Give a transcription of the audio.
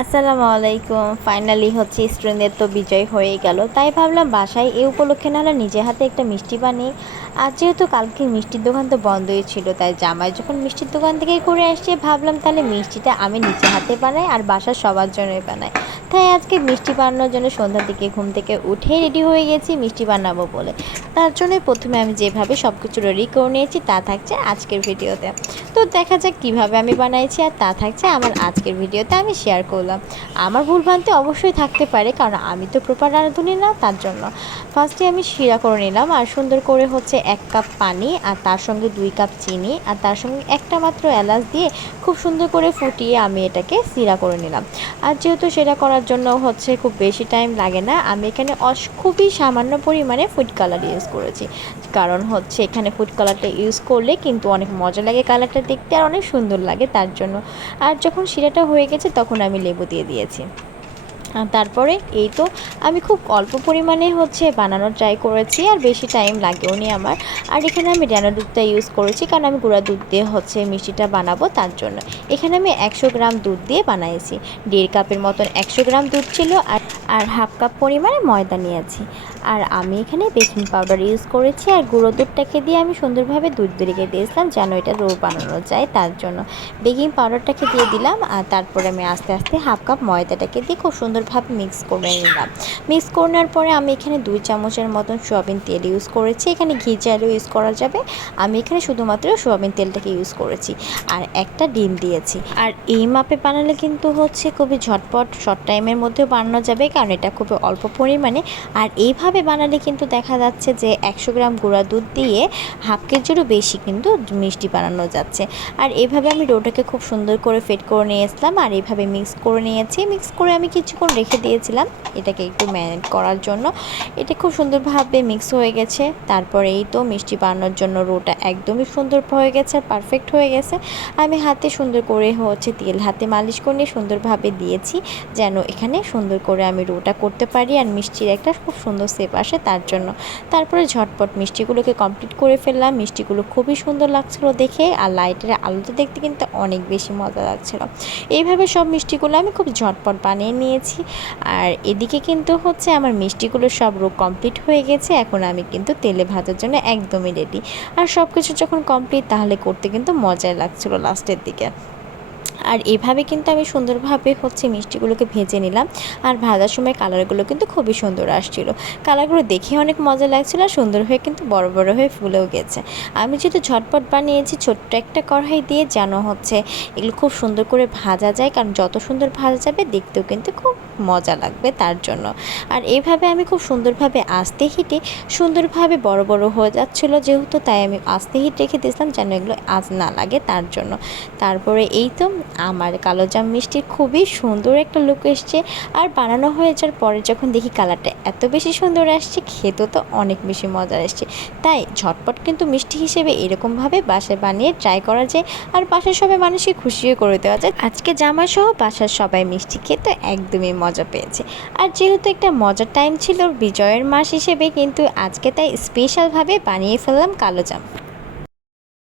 আসসালামু আলাইকুম। ফাইনালি হচ্ছে স্টুডেন্টদের তো বিজয় হয়ে গেল, তাই ভাবলাম বাসায় এই উপলক্ষে নাহলে নিজে হাতে একটা মিষ্টি বানিয়ে। আর যেহেতু কালকে মিষ্টির দোকান তো বন্ধই ছিল, তাই জামাই যখন মিষ্টির দোকান থেকে করে আসছে ভাবলাম তাহলে মিষ্টিটা আমি নিজে হাতে বানাই আর বাসার সবার জন্যই বানাই। তাই আজকে মিষ্টি বানানোর জন্য সন্ধ্যার দিকে ঘুম থেকে উঠে রেডি হয়ে গেছি মিষ্টি বানাবো বলে। তার জন্য প্রথমে আমি যেভাবে সব কিছু রেডি করে নিয়েছি তা থাকছে আজকের ভিডিওতে। তো দেখা যাক কীভাবে আমি বানাইছি, আর তা থাকছে আমার আজকের ভিডিওতে আমি শেয়ার করলাম। আমার ভুলভ্রান্তি অবশ্যই থাকতে পারে, কারণ আমি তো প্রপার রাঁধুনি না। তার জন্য ফার্স্টে আমি শিরা করে নিলাম, আর সুন্দর করে হচ্ছে 1 কাপ পানি, আর তার সঙ্গে 2 কাপ চিনি, আর তার সঙ্গে একটা মাত্র এলাচ দিয়ে খুব সুন্দর করে ফুটিয়ে আমি এটাকে শিরা করে নিলাম। আর যেহেতু সেটা করার জন্য হচ্ছে খুব বেশি টাইম লাগে না, আমি এখানে খুবই সামান্য পরিমাণে ফুড কালার ইউজ করেছি। কারণ হচ্ছে এখানে ফুড কালারটা ইউজ করলে কিন্তু অনেক মজা লাগে, কালারটা দেখতে আর অনেক সুন্দর লাগে তার জন্য। আর যখন শিরাটা হয়ে গেছে তখন আমি লেবু দিয়ে দিয়েছি। তারপরে এই তো আমি খুব অল্প পরিমাণে হচ্ছে বানানোর ট্রাই করেছি, আর বেশি টাইম লাগেও নি আমার। আর এখানে আমি ড্যানো দুধটা ইউজ করেছি, কারণ আমি গুঁড়া দুধ দিয়ে হচ্ছে মিষ্টিটা বানাবো তার জন্য। এখানে আমি 100 গ্রাম দুধ দিয়ে বানিয়েছি। 1.5 কাপের মতন 100 গ্রাম দুধ ছিল, আর হাফ কাপ পরিমাণে ময়দা নিয়েছি। আর আমি এখানে বেকিং পাউডার ইউজ করেছি, আর গুঁড়ো দুধটাকে দিয়ে আমি সুন্দরভাবে দুধ রেখে দিয়েছিলাম যেন এটা রো বানানো যায় তার জন্য। বেকিং পাউডারটাকে দিয়ে দিলাম, আর তারপরে আমি আস্তে আস্তে হাফ কাপ ময়দাটাকে দিয়ে খুব সুন্দরভাবে মিক্স করে নিলাম। মিক্স করে নেওয়ার পরে আমি এখানে 2 চামচের মতন সোয়াবিন তেল ইউজ করেছি। এখানে ঘি চাইলেও ইউজ করা যাবে, আমি এখানে শুধুমাত্র সোয়াবিন তেলটাকে ইউজ করেছি। আর একটা ডিম দিয়েছি। আর এই মাপে বানালে কিন্তু হচ্ছে খুবই ঝটপট শর্ট টাইমের মধ্যেও বানানো যাবে, কারণ এটা খুবই অল্প পরিমাণে। আর এইভাবে বানালে কিন্তু দেখা যাচ্ছে যে 100 গ্রাম গুঁড়া দুধ দিয়ে হাফ কেজিরও বেশি কিন্তু মিষ্টি বানানো যাচ্ছে। আর এইভাবে আমি ডোটাকে খুব সুন্দর করে ফেট করে নিয়েছিলাম, আর এইভাবে মিক্স করে নিয়েছি। মিক্স করে আমি কিছুক্ষণ রেখে দিয়েছিলাম এটাকে একটু ম্যারিনেট করার জন্য। এটা খুব সুন্দরভাবে মিক্স হয়ে গেছে। তারপরে এই তো মিষ্টি বানানোর জন্য রোটা একদমই সুন্দর হয়ে গেছে, আর পারফেক্ট হয়ে গেছে। আমি হাতে সুন্দর করে হচ্ছে তেল হাতে মালিশ করে নিয়ে সুন্দরভাবে দিয়েছি যেন এখানে সুন্দর করে আমি রোটা করতে পারি আর মিষ্টির একটা খুব সুন্দর শেপ আসে তার জন্য। তারপরে ঝটপট মিষ্টিগুলোকে কমপ্লিট করে ফেললাম। মিষ্টিগুলো খুবই সুন্দর লাগছিলো দেখে, আর লাইটের আলোতে দেখতে কিন্তু অনেক বেশি মজা লাগছিলো। এইভাবে সব মিষ্টিগুলো আমি খুব ঝটপট বানিয়ে নিয়েছি। আর এদিকে কিন্তু হচ্ছে আমার মিষ্টিগুলো সব রো কমপ্লিট হয়ে গেছে। এখন আমি কিন্তু তেলে ভাজার জন্য একদমই রেডি। আর সব কিছু যখন কমপ্লিট তাহলে করতে কিন্তু মজাই লাগছিলো লাস্টের দিকে। আর এভাবে কিন্তু আমি সুন্দরভাবে হচ্ছে মিষ্টিগুলোকে ভেজে নিলাম। আর ভাজার সময় কালারগুলো কিন্তু খুবই সুন্দর আসছিল। কালারগুলো দেখে অনেক মজা লাগছিলো, আর সুন্দর হয়ে কিন্তু বড় বড় হয়ে ফুলেও গেছে। আমি যেহেতু ঝটপট বানিয়েছি ছোট্ট একটা কড়াই দিয়ে, যেন হচ্ছে এগুলো খুব সুন্দর করে ভাজা যায়, কারণ যত সুন্দর ভাজা যাবে দেখতেও কিন্তু খুব মজা লাগবে তার জন্য। আর এইভাবে আমি খুব সুন্দরভাবে আস্তে হিটে সুন্দরভাবে বড় বড় হয়ে যাচ্ছিলো যেহেতু, তাই আমি আস্তে হিট রেখে দিয়েছিলাম যেন এগুলো আঁচ না লাগে তার জন্য। তারপরে এই তো আমার কালোজাম মিষ্টির খুবই সুন্দর একটা লুক এসছে। আর বানানো হয়ে যাওয়ার পরে যখন দেখি কালারটা এত বেশি সুন্দর আসছে, খেতেও তো অনেক বেশি মজার আসছে। তাই ঝটপট কিন্তু মিষ্টি হিসেবে এরকমভাবে বাসায় বানিয়ে ট্রাই করা যায়, আর বাসার সবাই মানুষকে খুশিও করে দেওয়া যায়। আজকে জামাসহ বাসার সবাই মিষ্টি খেতে একদমই মজা পেয়েছে। আর যেহেতু একটা মজার টাইম ছিল বিজয়ের মাস হিসেবে, কিন্তু আজকে তাই স্পেশালভাবে বানিয়ে ফেললাম কালোজাম।